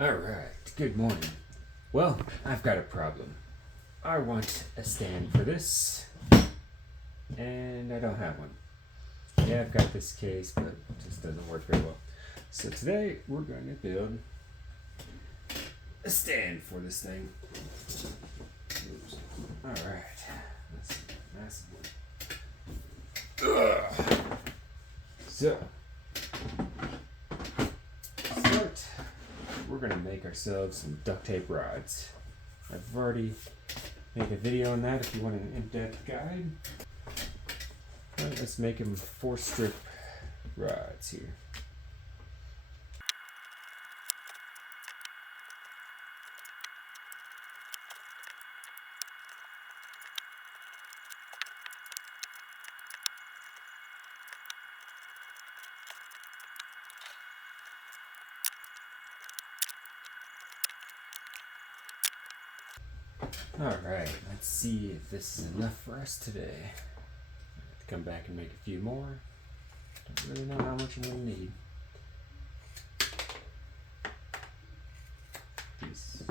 Alright, good morning. Well, I've got a problem. I want a stand for this, and I don't have one. Yeah, I've got this case, but it just doesn't work very well. So today, we're going to build a stand for this thing. Oops. Alright, that's a massive one. Ugh. So, start. We're going to make ourselves some duct tape rods. I've already made a video on that if you want an in-depth guide. Alright, let's make them 4-strip rods here. Alright, let's see if this is enough for us today. I have to come back and make a few more. Don't really know how much I'm going to need. These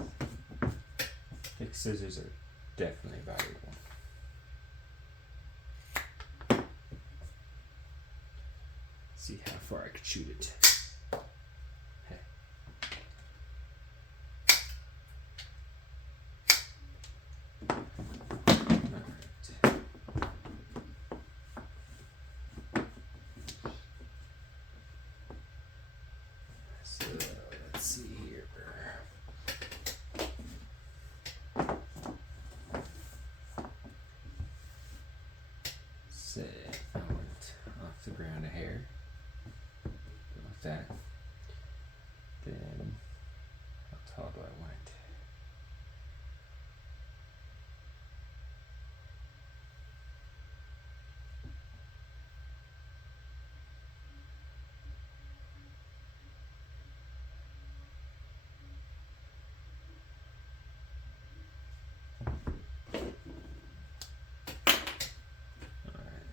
thick scissors are definitely valuable. See how far I could shoot it. I went off the ground a hair. Go with that. Then, how tall do I want it?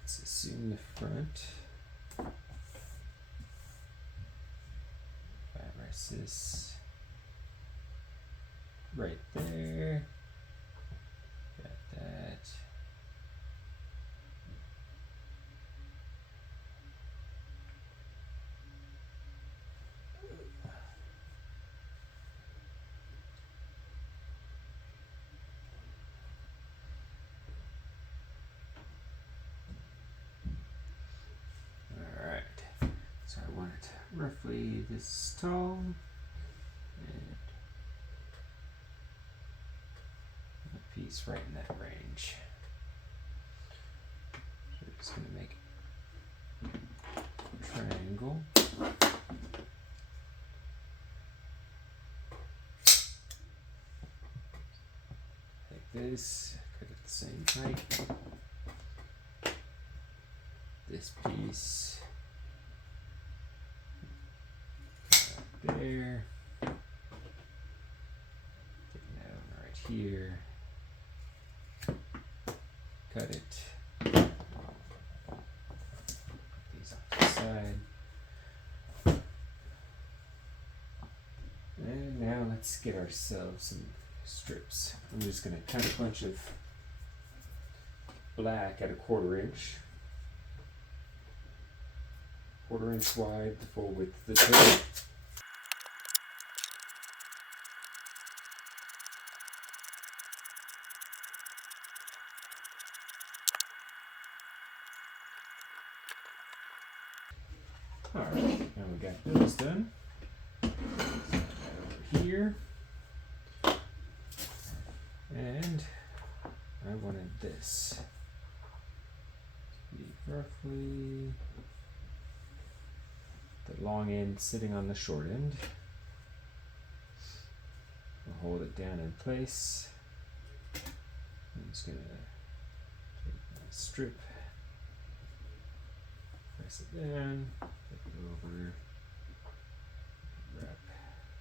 Let's assume the front. Versus right there. Got that. So I want it roughly this tall, and a piece right in that range. So we're just going to make a triangle. Like this, cut it the same height. This piece. There. Take that one right here. Cut it. These off to the side. And now let's get ourselves some strips. I'm just going to cut a bunch of black at 1/4 inch. 1/4 inch wide, the full width of the tape. Alright, now we got those done. Set that over here. And I wanted this to be roughly the long end sitting on the short end. I'll hold it down in place. I'm just going to take my strip, press it down, flip it over, wrap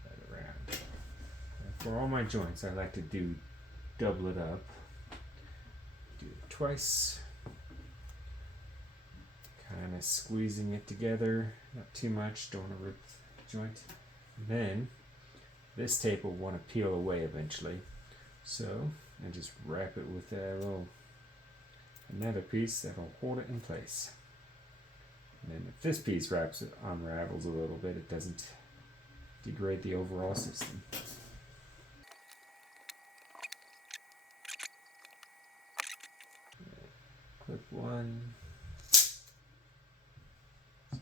that around. And for all my joints, I like to double it up. Do it twice. Kind of squeezing it together, not too much, don't want to rip the joint. And then this tape will want to peel away eventually. So I just wrap it with another piece that'll hold it in place. And then if this piece unravels a little bit, it doesn't degrade the overall system. Clip one. It's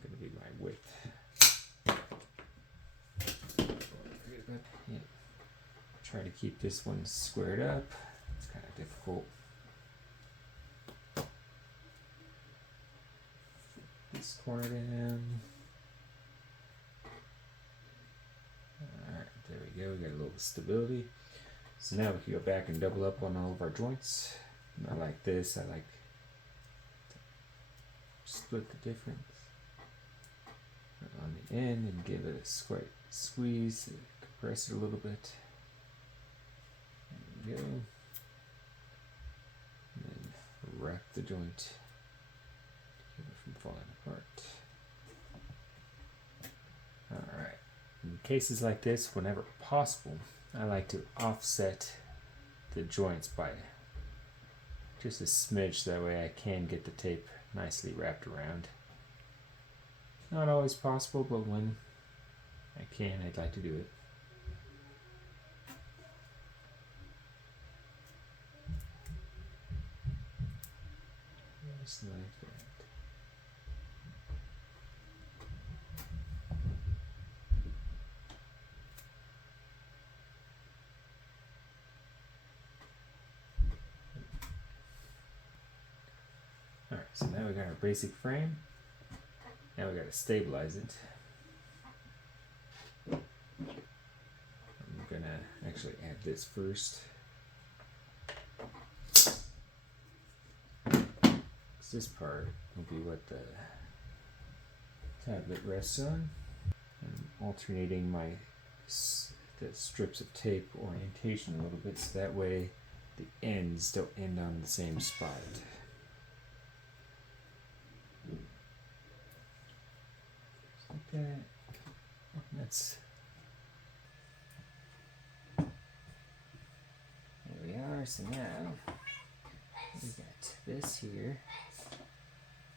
going to be my width. Yeah. Try to keep this one squared up. It's kind of difficult. This corner down. Alright, there we go. We got a little stability. So now we can go back and double up on all of our joints. Not like this. I like to split the difference on the end and give it a squeeze, compress it a little bit. There we go. And then wrap the joint to keep it from falling apart. Alright. In cases like this, whenever possible, I like to offset the joints by just a smidge, so that way I can get the tape nicely wrapped around. Not always possible, but when I can, I'd like to do it. Just like that. Alright, so now we got our basic frame. Now we got to stabilize it. I'm gonna actually add this first. This part will be what the tablet rests on. I'm alternating the strips of tape orientation a little bit, so that way the ends don't end on the same spot. Like that. That's there we are. So now we got this here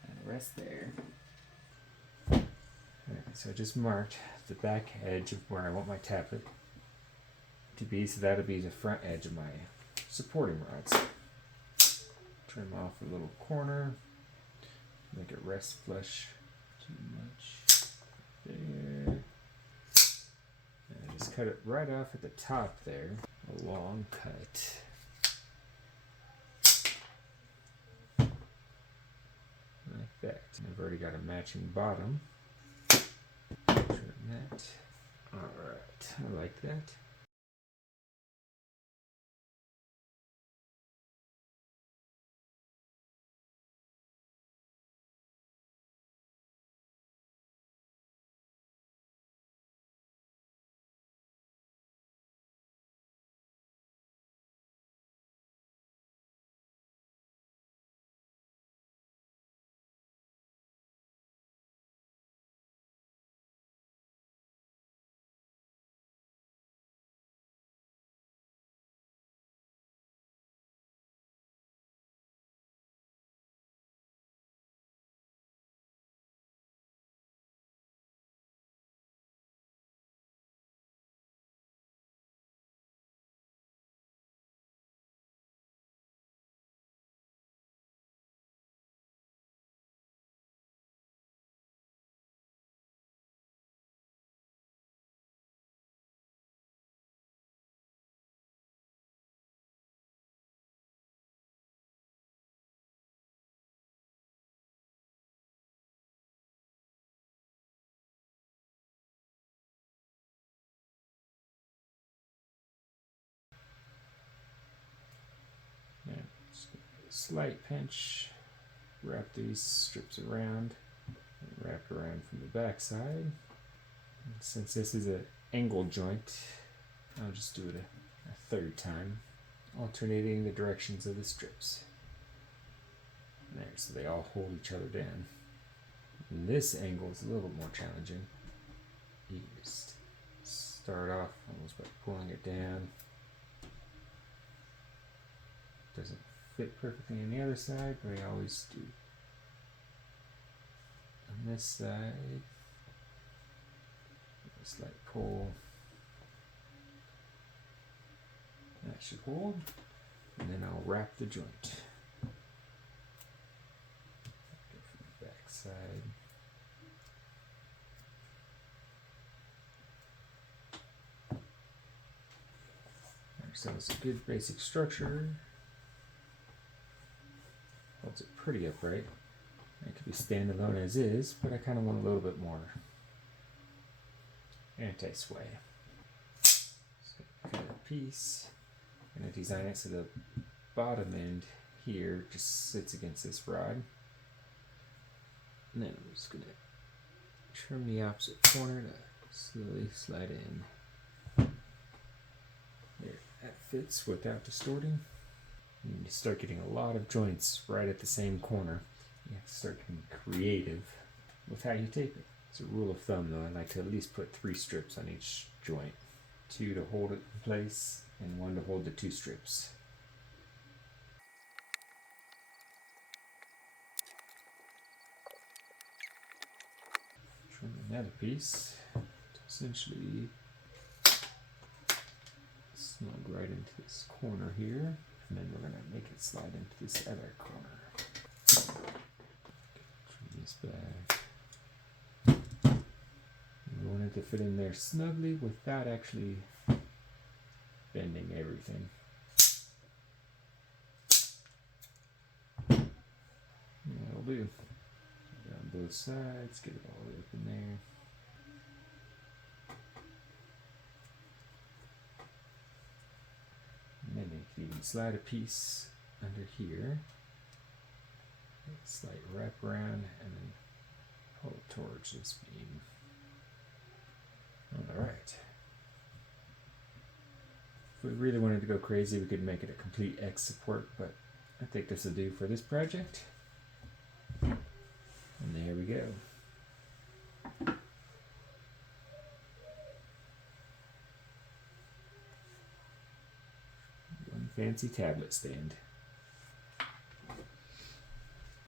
and the rest there. Alright, so I just marked the back edge of where I want my tablet to be, so that'll be the front edge of my supporting rods. Trim off a little corner, make it rest flush too much there. And just cut it right off at the top there, a long cut. Like that. And I've already got a matching bottom. Trim that. Alright, I like that. Yeah, just give it a slight pinch, wrap these strips around, and wrap around from the back side. And since this is an angle joint, I'll just do it a third time, alternating the directions of the strips. There, so they all hold each other down. And this angle is a little bit more challenging. You just start off almost by pulling it down. Doesn't fit perfectly on the other side, but I always do. On this side, a slight pull. That should hold. And then I'll wrap the joint. Go from the back side. So it's a good basic structure. Holds it pretty upright. It could be standalone as is, but I kind of want a little bit more anti-sway. So cut a piece. I'm going to design it so the bottom end here just sits against this rod. And then I'm just going to trim the opposite corner to slowly slide in. There, that fits without distorting. And you start getting a lot of joints right at the same corner. You have to start getting creative with how you tape it. As a rule of thumb though, I like to at least put 3 strips on each joint. 2 to hold it in place and 1 to hold the 2 strips. Trim another piece to essentially snug right into this corner here, and then we're going to make it slide into this other corner. Trim this back. We want it to fit in there snugly without actually bending everything. That'll do. Down both sides, get it all the way up in there. And then you can even slide a piece under here. Slight wrap around and then pull it towards this beam. Alright. If we really wanted to go crazy, we could make it a complete X support, but I think this will do for this project. And there we go. One fancy tablet stand.